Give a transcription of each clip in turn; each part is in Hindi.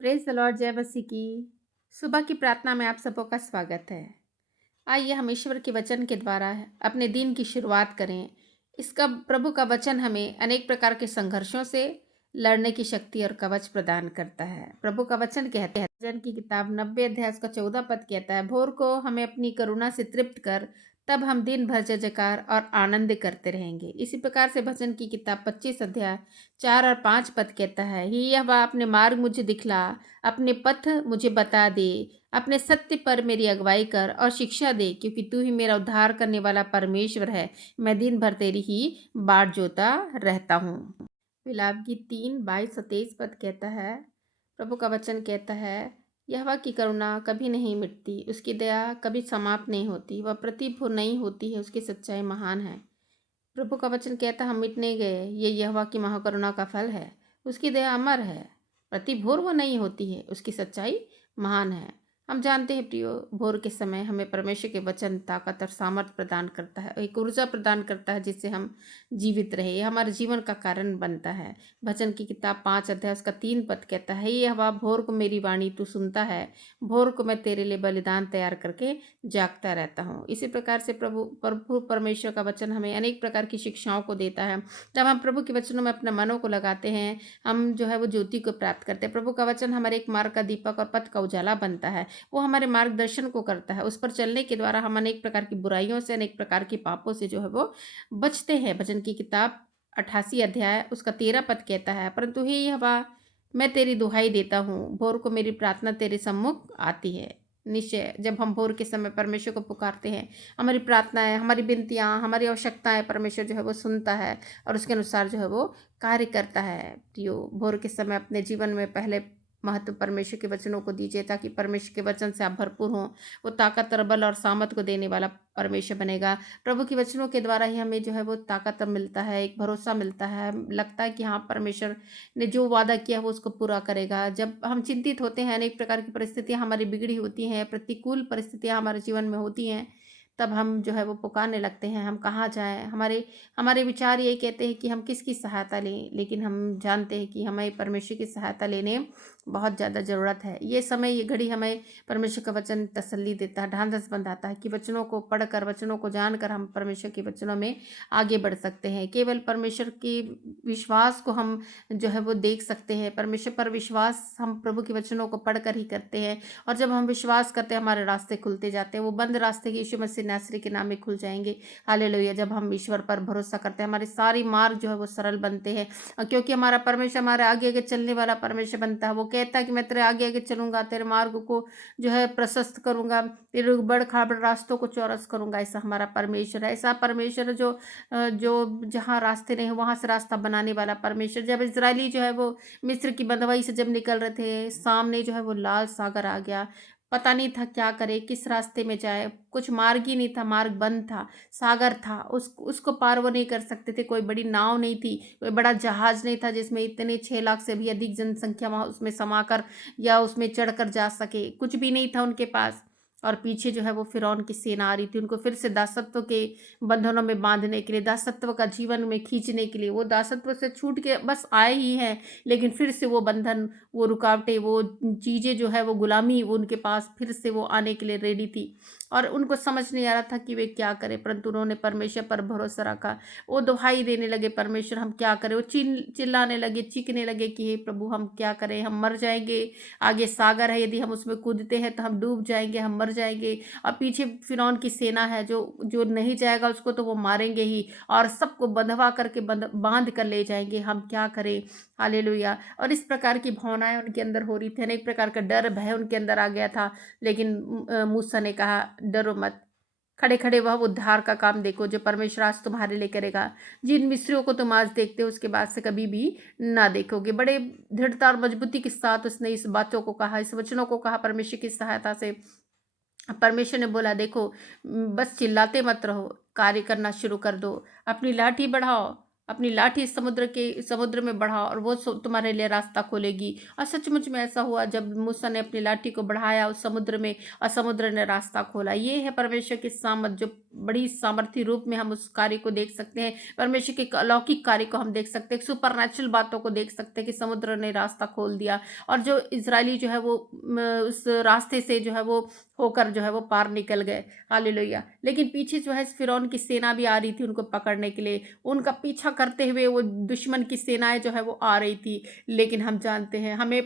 प्रेज द लॉर्ड, जय मसीह की। सुबह की प्रार्थना में आप सबों का स्वागत है। आइए हम ईश्वर के वचन के द्वारा अपने दिन की शुरुआत करें। इसका प्रभु का वचन हमें अनेक प्रकार के संघर्षों से लड़ने की शक्ति और कवच प्रदान करता है। प्रभु का वचन कहते हैं, भजन की किताब 90 अध्याय उसका 14 पद कहता है, भोर को हमें अपनी करुणा से तृप्त कर, तब हम दिन भर जय जयकार और आनंद करते रहेंगे। इसी प्रकार से भजन की किताब 25 अध्याय 4 और 5 पद कहता है, ही यहोवा अपने मार्ग मुझे दिखला, अपने पथ मुझे बता दे, अपने सत्य पर मेरी अगुवाई कर और शिक्षा दे, क्योंकि तू ही मेरा उद्धार करने वाला परमेश्वर है। मैं दिन भर तेरी ही बाट जोता रहता हूँ। विलाप गीत 3:22-23 पद कहता है, प्रभु का वचन कहता है, यहोवा की करुणा कभी नहीं मिटती, उसकी दया कभी समाप्त नहीं होती, वह प्रतिभूर नहीं होती है, उसकी सच्चाई महान है। प्रभु का वचन कहता, हम मिट नहीं गए, ये यहोवा की महाकरुणा का फल है, उसकी दया अमर है, प्रतिभोर वो नहीं होती है, उसकी सच्चाई महान है। हम जानते हैं प्रियो, भोर के समय हमें परमेश्वर के वचन ताकत और सामर्थ प्रदान करता है, एक ऊर्जा प्रदान करता है जिससे हम जीवित रहे, ये हमारे जीवन का कारण बनता है। भजन की किताब 5 अध्याय उसका 3 पद कहता है, ये हवा भोर को मेरी वाणी तू सुनता है, भोर को मैं तेरे लिए बलिदान तैयार करके जागता रहता हूँ। इसी प्रकार से प्रभु प्रभु परमेश्वर का वचन हमें अनेक प्रकार की शिक्षाओं को देता है। जब हम प्रभु के वचनों में अपने मनों को लगाते हैं, हम जो है वो ज्योति को प्राप्त करते हैं। प्रभु का वचन हमारे एक मार्ग का दीपक और पथ का उजाला बनता है, वो हमारे मार्गदर्शन को करता है। उस पर चलने के द्वारा हम अनेक प्रकार की बुराइयों से, अनेक प्रकार के पापों से जो है वो बचते हैं। भजन की किताब 88 अध्याय उसका 13 पद कहता है, परंतु हे यहोवा, मैं तेरी दुहाई देता हूँ, भोर को मेरी प्रार्थना तेरे सम्मुख आती है। निश्चय जब हम भोर के समय परमेश्वर को पुकारते हैं, हमारी प्रार्थनाएं, हमारी विनतियाँ, हमारी आवश्यकताएं परमेश्वर जो है वो सुनता है और उसके अनुसार जो है वो कार्य करता है। प्रियो, भोर के समय अपने जीवन में पहले महत्व परमेश्वर के वचनों को दीजिए, ताकि परमेश्वर के वचन से आप भरपूर हों। वो ताकत और बल और सामर्थ को देने वाला परमेश्वर बनेगा। प्रभु के वचनों के द्वारा ही हमें जो है वो ताकत मिलता है, एक भरोसा मिलता है, लगता है कि हाँ, परमेश्वर ने जो वादा किया वो उसको पूरा करेगा। जब हम चिंतित होते हैं, अनेक प्रकार की परिस्थितियाँ हमारी बिगड़ी होती हैं, प्रतिकूल परिस्थितियाँ हमारे जीवन में होती हैं, तब हम जो है वो पुकारने लगते हैं, हम कहाँ जाएँ? हमारे हमारे विचार ये कहते हैं कि हम किसकी सहायता लें, लेकिन हम जानते हैं कि हमें परमेश्वर की सहायता लेने बहुत ज़्यादा ज़रूरत है। ये समय, ये घड़ी हमें परमेश्वर का वचन तसल्ली देता है, ढांढस बंधाता है कि वचनों को पढ़कर, वचनों को जानकर हम परमेश्वर के वचनों में आगे बढ़ सकते हैं। केवल परमेश्वर की विश्वास को हम जो है वो देख सकते हैं। परमेश्वर पर विश्वास हम प्रभु के वचनों को पढ़कर ही करते हैं, और जब हम विश्वास करते हैं, हमारे रास्ते खुलते जाते हैं। वो बंद रास्ते यीशु मसीह नासरी के नाम में खुल जाएंगे। हालेलुया। जब हम ईश्वर पर भरोसा करते हैं, हमारे सारी मार्ग जो है वो सरल बनते हैं, क्योंकि हमारा परमेश्वर हमारे आगे आगे चलने वाला परमेश्वर बनता है। वो कहता है कि मैं तेरे आगे आगे चलूंगा, तेरे मार्ग को जो है प्रशस्त करूंगा, तेरे बड़ खाबड़ रास्तों को चौरस करूंगा। ऐसा हमारा परमेश्वर है। ऐसा परमेश्वर जो जहाँ रास्ते नहीं, वहाँ से रास्ता बनाने वाला परमेश्वर। जब इजरायली जो है वो मिस्र की बंधुआई से जब निकल रहे थे, सामने जो है वो लाल सागर आ गया। पता नहीं था क्या करे, किस रास्ते में जाए, कुछ मार्ग ही नहीं था, मार्ग बंद था, सागर था, उसको पार वो नहीं कर सकते थे। कोई बड़ी नाव नहीं थी, कोई बड़ा जहाज नहीं था जिसमें इतने 6 लाख से भी अधिक जनसंख्या वहाँ उसमें समाकर या उसमें चढ़कर जा सके। कुछ भी नहीं था उनके पास। और पीछे जो है वो फिरौन की सेना आ रही थी, उनको फिर से दासत्व के बंधनों में बांधने के लिए, दासत्व का जीवन में खींचने के लिए। वो दासत्व से छूट के बस आए ही हैं, लेकिन फिर से वो बंधन, वो रुकावटें, वो चीज़ें जो है वो गुलामी, वो उनके पास फिर से वो आने के लिए रेडी थी। और उनको समझ नहीं आ रहा था कि वे क्या करें, परंतु उन्होंने परमेश्वर पर भरोसा रखा। वो दुहाई देने लगे, परमेश्वर हम क्या करें। वो चिल्लाने लगे, चीखने लगे कि हे प्रभु, हम क्या करें, हम मर जाएंगे, आगे सागर है, यदि हम उसमें कूदते हैं तो हम डूब जाएंगे, हम मर जाएंगे। और पीछे फिरौन की सेना है, जो जो नहीं जाएगा उसको तो वो मारेंगे ही, और सबको बंधवा करके बांध कर ले जाएंगे। हम क्या करें। हालेलुया। और इस प्रकार की भावनाएं उनके अंदर हो रही थी, अनेक प्रकार का डर, भय उनके अंदर आ गया था। लेकिन मूसा ने कहा, डरो मत, खड़े खड़े वह उद्धार का काम देखो जो परमेश्वर आज तुम्हारे लिए करेगा। जिन मिस्रियों को तुम आज देखते हो, उसके बाद से कभी भी ना देखोगे। बड़े दृढ़ता और मजबूती के साथ उसने इस बातों को कहा, इस वचनों को कहा परमेश्वर की सहायता से। परमेश्वर ने बोला, देखो, बस चिल्लाते मत रहो, कार्य करना शुरू कर दो। अपनी लाठी बढ़ाओ, अपनी लाठी समुद्र में बढ़ाओ, और वो तुम्हारे लिए रास्ता खोलेगी। और सचमुच में ऐसा हुआ, जब मूसा ने अपनी लाठी को बढ़ाया उस समुद्र में, और समुद्र ने रास्ता खोला। ये है परमेश्वर की सामत, जो बड़ी सामर्थ्य रूप में हम उस कार्य को देख सकते हैं। परमेश्वर के अलौकिक कार्य को हम देख सकते हैं, सुपरनैचुरल बातों को देख सकते हैं कि समुद्र ने रास्ता खोल दिया और जो इजरायली जो है वो उस रास्ते से जो है वो होकर जो है वो पार निकल गए। हालेलुया। लेकिन पीछे जो है फ़िरौन की सेना भी आ रही थी उनको पकड़ने के लिए, उनका पीछा करते हुए वो दुश्मन की सेनाएं जो है वो आ रही थी। लेकिन हम जानते हैं, हमें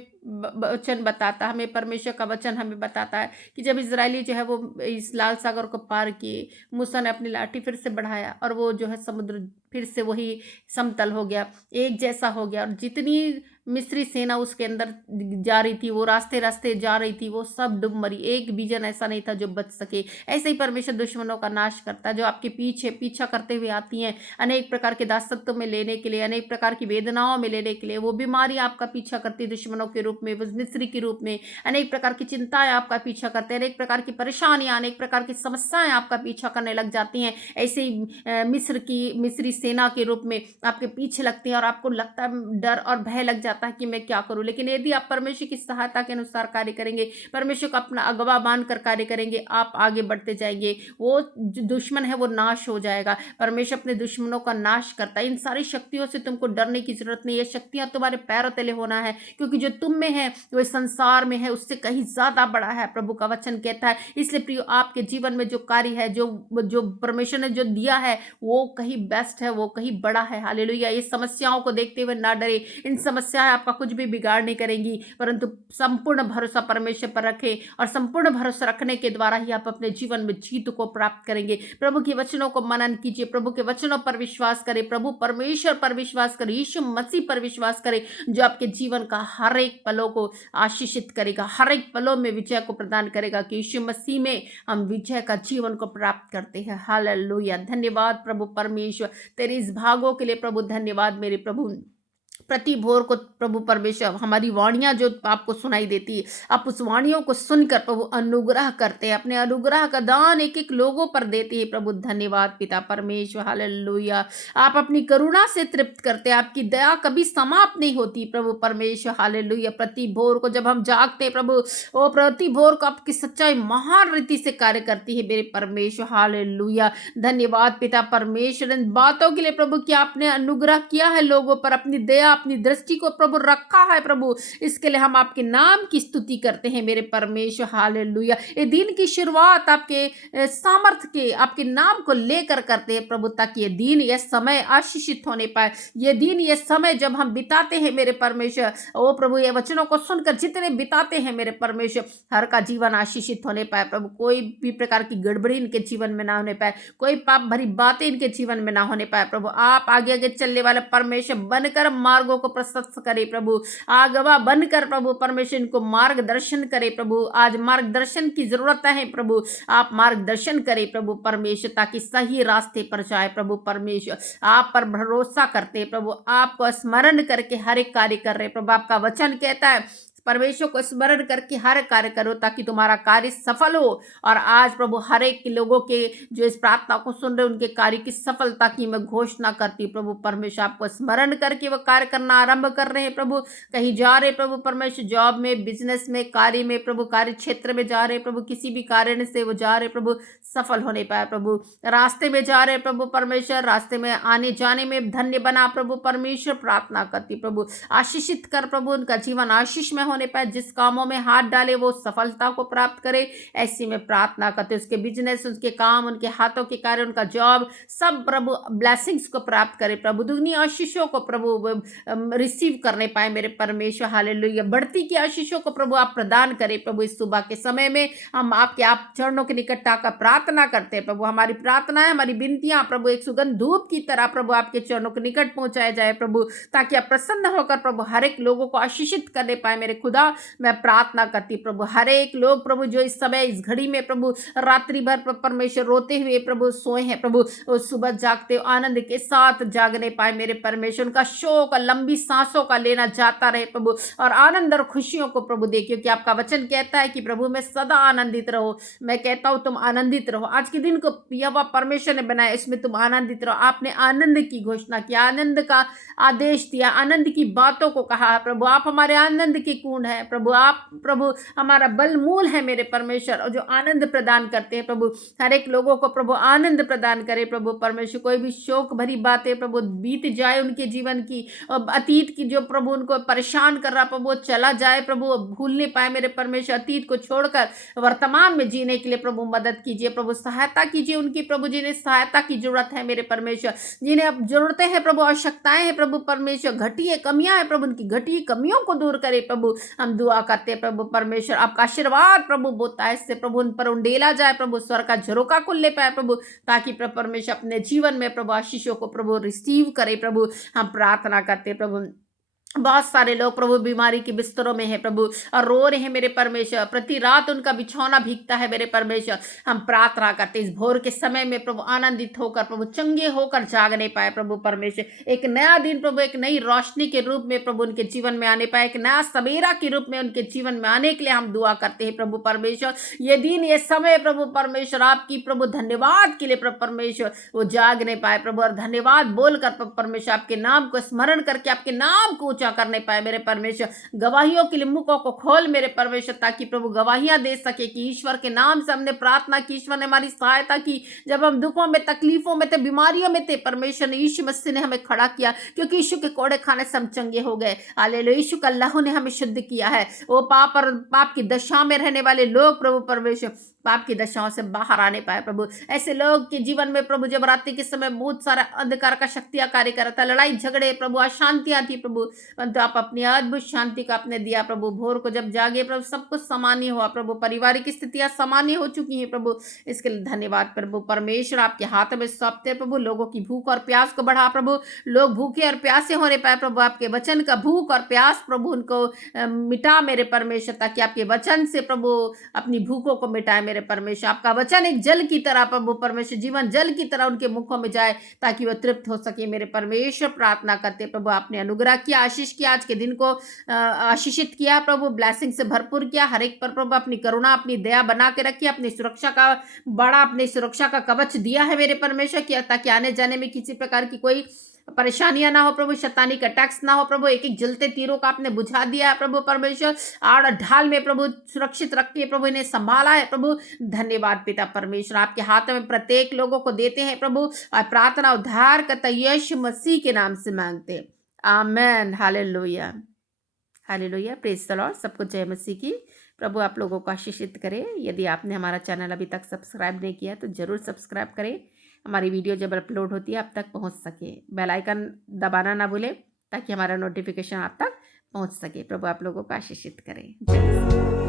वचन बताता, हमें परमेश्वर का वचन हमें बताता है कि जब इजरायली जो है वो इस लाल सागर को पार किए, मूसा ने अपनी लाठी फिर से बढ़ाया और वो जो है समुद्र फिर से वही समतल हो गया, एक जैसा हो गया। और जितनी मिस्री सेना उसके अंदर जा रही थी, वो रास्ते रास्ते जा रही थी, वो सब डूब मरी, एक भी जन ऐसा नहीं था जो बच सके। ऐसे ही परमेश्वर दुश्मनों का नाश करता है, जो आपके पीछे पीछा करते हुए आती हैं अनेक प्रकार के दासत्व में लेने के लिए, अनेक प्रकार की वेदनाओं में लेने के लिए। वो बीमारी आपका पीछा करती है दुश्मनों के रूप में, मिस्री के रूप में, अनेक प्रकार की चिंताएं आपका पीछा करते हैं, अनेक प्रकार की परेशानियां, अनेक प्रकार की समस्याएं आपका पीछा करने लग जाती हैं। ऐसे ही मिस्री सेना के रूप में आपके पीछे लगती हैं और आपको लगता है, डर और भय लग जाता है कि मैं क्या करूं। लेकिन यदि आप परमेश्वर की सहायता के अनुसार कार्य करेंगे, परमेश्वर को अपना अगवा मानकर कार्य करेंगे, आप आगे बढ़ते जाएंगे। वो जो दुश्मन है वो नाश हो जाएगा। परमेश्वर अपने दुश्मनों का नाश करता है। इन सारी शक्तियों से तुमको डरने की जरूरत नहीं है। शक्तियां तुम्हारे पैरों तले होना है, क्योंकि जो तुम में है वो संसार में है उससे कहीं ज्यादा बड़ा है, प्रभु का वचन कहता है। इसलिए प्रियो, आपके जीवन में जो कार्य है, जो जो परमेश्वर ने जो दिया है, वो कहीं बेस्ट है, वो कहीं बड़ा है। हालेलुया। ये समस्याओं को देखते हुए ना डरे। इन समस्याएं आपका कुछ भी बिगाड़ नहीं करेंगी, परंतु संपूर्ण भरोसा परमेश्वर पर रखें और संपूर्ण भरोसा रखने के द्वारा ही आप अपने जीवन में जीत को प्राप्त करेंगे। प्रभु के वचनों को मनन कीजिए, प्रभु के वचनों पर विश्वास करें, प्रभु परमेश्वर पर विश्वास करें, यीशु मसीह पर विश्वास करें, जो आपके जीवन का हर एक पलों को आशीषित करेगा, हर एक पलों में विजय को प्रदान करेगा। कि यीशु मसीह में हम विजय का जीवन को प्राप्त करते हैं। हालेलुया। धन्यवाद प्रभु परमेश्वर, तेरे इस भागों के लिए प्रभु धन्यवाद मेरे प्रभु। प्रति भोर को प्रभु परमेश्वर हमारी वाणियां जो आपको सुनाई देती है, आप उस वाणियों को सुनकर प्रभु अनुग्रह करते हैं, अपने अनुग्रह का दान एक एक लोगों पर देते हैं। प्रभु धन्यवाद पिता परमेश्वर। हालेलुया। आप अपनी करुणा से तृप्त करते हैं, आपकी दया कभी समाप्त नहीं होती प्रभु परमेश्वर। हालेलुया। प्रति भोर को जब हम जागते हैं प्रभु, वो प्रति भोर को आपकी सच्चाई महान रीति से कार्य करती है मेरे परमेश्वर। हालेलुया। धन्यवाद पिता परमेश्वर इन बातों के लिए प्रभु, कि आपने अनुग्रह किया है लोगों पर, अपनी दया अपनी दृष्टि को प्रभु रखा है प्रभु। इसके लिए हम आपके नाम की स्तुति करते हैं मेरे परमेश्वर। हालेलुया। ये दिन की शुरुआत आपके सामर्थ के, आपके नाम को लेकर करते हैं प्रभु, ताकि ये दिन, ये समय आशीषित होने पाए। ये दिन, ये समय जब हम बिताते हैं मेरे परमेश्वर, ओ प्रभु, ये वचनों को सुनकर जितने बिताते हैं मेरे परमेश्वर, हर का जीवन आशीषित होने पाए प्रभु। कोई भी प्रकार की गड़बड़ी इनके जीवन में ना होने पाए, कोई पाप भरी बातें इनके जीवन में ना होने पाए प्रभु। आप आगे आगे चलने वाले परमेश्वर बनकर मार्गों को प्रशस्त करे प्रभु, आगवा बनकर प्रभु परमेश्वर इनको मार्गदर्शन करे प्रभु। आज मार्गदर्शन की जरूरत है प्रभु, आप मार्गदर्शन करें प्रभु परमेश्वर, ताकि सही रास्ते पर जाए प्रभु परमेश्वर। आप पर भरोसा करते प्रभु, आपको स्मरण करके हर एक कार्य कर रहे प्रभु। आपका वचन कहता है परमेश्वर को स्मरण करके हर कार्य करो, ताकि तुम्हारा कार्य सफल हो। और आज प्रभु हर एक लोगों के जो इस प्रार्थना को सुन रहे, उनके कार्य की सफलता की मैं घोषणा करती हूँ प्रभु परमेश्वर। आपको स्मरण करके वो कार्य करना आरंभ कर रहे हैं प्रभु। कहीं जा रहे प्रभु परमेश्वर, जॉब में, बिजनेस में, कार्य में प्रभु, कार्य क्षेत्र में जा रहे प्रभु, किसी भी कारण से वो जा रहे प्रभु, सफल होने पाए प्रभु। रास्ते में जा रहे प्रभु परमेश्वर, रास्ते में आने जाने में धन्य बना प्रभु परमेश्वर। प्रार्थना करती प्रभु, आशीषित कर प्रभु, उनका जीवन आशीष में होने पाए। जिस कामों में हाथ डाले वो सफलता को प्राप्त करे, ऐसी में प्रार्थना करते। उसके बिजनेस, उसके काम, उनके हाथों के कार्य, उनका जॉब, सब प्रभु ब्लेसिंग्स को प्राप्त करे प्रभु। दुगनी आशीषों को प्रभु रिसीव करने पाए मेरे परमेश्वर। हालेलुया। बढ़ती की आशीषों को प्रभु आप प्रदान करें प्रभु। इस सुबह के समय में हम आपके आप चरणों के निकट आकर प्रार्थना करते हैं प्रभु। हमारी प्रार्थनाएं, हमारी विनतियां प्रभु एक सुगंध धूप की तरह प्रभु आपके चरणों के निकट पहुंचाया जाए प्रभु, ताकि आप प्रसन्न होकर प्रभु हर एक लोगों को आशीषित करने पाए मेरे खुदा। मैं प्रार्थना करती प्रभु, हर एक लोग प्रभु जो इस समय इस घड़ी में प्रभु रात्रि भर परमेश्वर रोते हुए प्रभु सोए हैं प्रभु, सुबह जागते आनंद के साथ जागने पाए मेरे परमेश्वर। उनका शोक लंबी सांसों का लेना जाता रहे प्रभु, और आनंद और खुशियों को प्रभु दे, क्योंकि आपका वचन कहता है कि प्रभु मैं सदा आनंदित रहो। मैं कहता हूं तुम आनंदित रहो। आज के दिन को यहोवा परमेश्वर ने बनाया, इसमें तुम आनंदित रहो। आपने आनंद की घोषणा की, आनंद का आदेश दिया, आनंद की बातों को कहा प्रभु। आप हमारे आनंद के शक्तिपूर्ण है प्रभु। आप प्रभु हमारा बल मूल है मेरे परमेश्वर, और जो आनंद प्रदान करते हैं प्रभु। हर एक लोगों को प्रभु आनंद प्रदान करे प्रभु परमेश्वर। कोई भी शोक भरी बातें प्रभु बीत जाए उनके जीवन की, और अतीत की जो प्रभु उनको परेशान कर रहा प्रभु वो चला जाए प्रभु, वो भूल नहीं पाए मेरे परमेश्वर। अतीत को छोड़कर वर्तमान में जीने के लिए प्रभु मदद कीजिए प्रभु, सहायता कीजिए उनकी प्रभु, जिन्हें सहायता की जरूरत है मेरे परमेश्वर, जिन्हें अब जरूरतें हैं प्रभु, आवश्यकताएं हैं प्रभु परमेश्वर, घटिया कमियां हैं प्रभु, उनकी घटिया कमियों को दूर करे प्रभु। हम दुआ करते हैं प्रभु परमेश्वर, आपका आशीर्वाद प्रभु बोता है इससे प्रभु उन पर उंडेला जाए प्रभु, स्वर का झरोका खुल ले पाए प्रभु, ताकि प्रभु परमेश्वर अपने जीवन में प्रभु आशीषों को प्रभु रिसीव करे प्रभु। हम प्रार्थना करते हैं प्रभु। बहुत सारे लोग प्रभु बीमारी के बिस्तरों में है प्रभु, और रो रहे हैं मेरे परमेश्वर, प्रति रात उनका बिछौना भीगता है मेरे परमेश्वर। हम प्रार्थना करते इस भोर के समय में प्रभु आनंदित होकर प्रभु चंगे होकर जागने पाए प्रभु परमेश्वर। एक नया दिन प्रभु एक नई रोशनी के रूप में प्रभु उनके जीवन में आने पाए, एक नया सवेरा के रूप में उनके जीवन में आने के लिए हम दुआ करते हैं प्रभु परमेश्वर। ये दिन ये समय प्रभु परमेश्वर आपकी प्रभु धन्यवाद के लिए प्रभु परमेश्वर वो जागने पाए प्रभु, और धन्यवाद बोलकर प्रभु परमेश्वर आपके नाम को स्मरण करके आपके नाम को करने पाए मेरे परमेश्वर। गवाहियों के लिए मुखों को खोल मेरे परमेश्वर, ताकि प्रभु गवाहियां दे सके कि ईश्वर के नाम से हमने प्रार्थना की, ईश्वर ने हमारी सहायता की। जब हम दुखों में तकलीफों में थे, बीमारियों में थे, परमेश्वर ने यीशु मसीह ने हमें खड़ा किया, क्योंकि यीशु के कोड़े खाने से हम चंगे हो गए। हालेलुया, यीशु का लहू ने हमें शुद्ध किया है। वो पाप की दशा में रहने वाले लोग प्रभु परमेश्वर पाप की दशाओं से बाहर आने पाए प्रभु। ऐसे लोग के जीवन में प्रभु जब रात्रि के समय बहुत सारा अंधकार का शक्तियां कार्य कर रहा था, लड़ाई झगड़े प्रभु, अशांतियां थी प्रभु, परंतु आप अपनी अद्भुत शांति का आपने दिया प्रभु। भोर को जब जागे प्रभु सब कुछ सामान्य हुआ प्रभु, पारिवारिक स्थितियां सामान्य हो चुकी हैं प्रभु। इसके लिए धन्यवाद प्रभु परमेश्वर, आपके हाथ में सौंपते प्रभु। लोगों की भूख और प्यास को बढ़ा प्रभु, लोग भूखे और प्यासे होने पाए प्रभु। आपके वचन का भूख और प्यास प्रभु उनको मिटा मेरे परमेश्वर, ताकि आपके वचन से प्रभु अपनी भूखों को मिटाए मेरे परमेश्वर। आपका वचन एक जल की तरह प्रभु परमेश्वर, जीवन जल की तरह उनके मुखों में जाए, ताकि वह तृप्त हो सके मेरे परमेश्वर। प्रार्थना करते प्रभु आपने अनुग्रह किया, आशीष किया, आज के दिन को आशीषित किया प्रभु, ब्लेसिंग से भरपूर किया। हर एक पर प्रभु अपनी करुणा अपनी दया बना के रखी, अपनी सुरक्षा का बड़ा अपनी सुरक्षा का कवच दिया है मेरे परमेश्वर किया, ताकि आने जाने में किसी प्रकार की कोई परेशानियां ना हो प्रभु, शैतानी का अटैक्स ना हो प्रभु। एक एक जलते तीरों का आपने बुझा दिया है प्रभु परमेश्वर, आड़ ढाल में प्रभु सुरक्षित रख के प्रभु इन्हें संभाला है प्रभु। धन्यवाद पिता परमेश्वर, आपके हाथ में प्रत्येक लोगों को देते हैं प्रभु, और प्रार्थना उद्धार करता यीशु मसीह के नाम से मांगते, amen. Hallelujah, hallelujah, praise the lord. सबको जय मसीह की। प्रभु आप लोगों को आशीषित करे। यदि आपने हमारा चैनल अभी तक सब्सक्राइब नहीं किया तो जरूर सब्सक्राइब करें, हमारी वीडियो जब अपलोड होती है आप तक पहुंच सके। बेल आइकन दबाना ना भूलें, ताकि हमारा नोटिफिकेशन आप तक पहुंच सके। प्रभु आप लोगों को आशीषित करें। जय मसीह।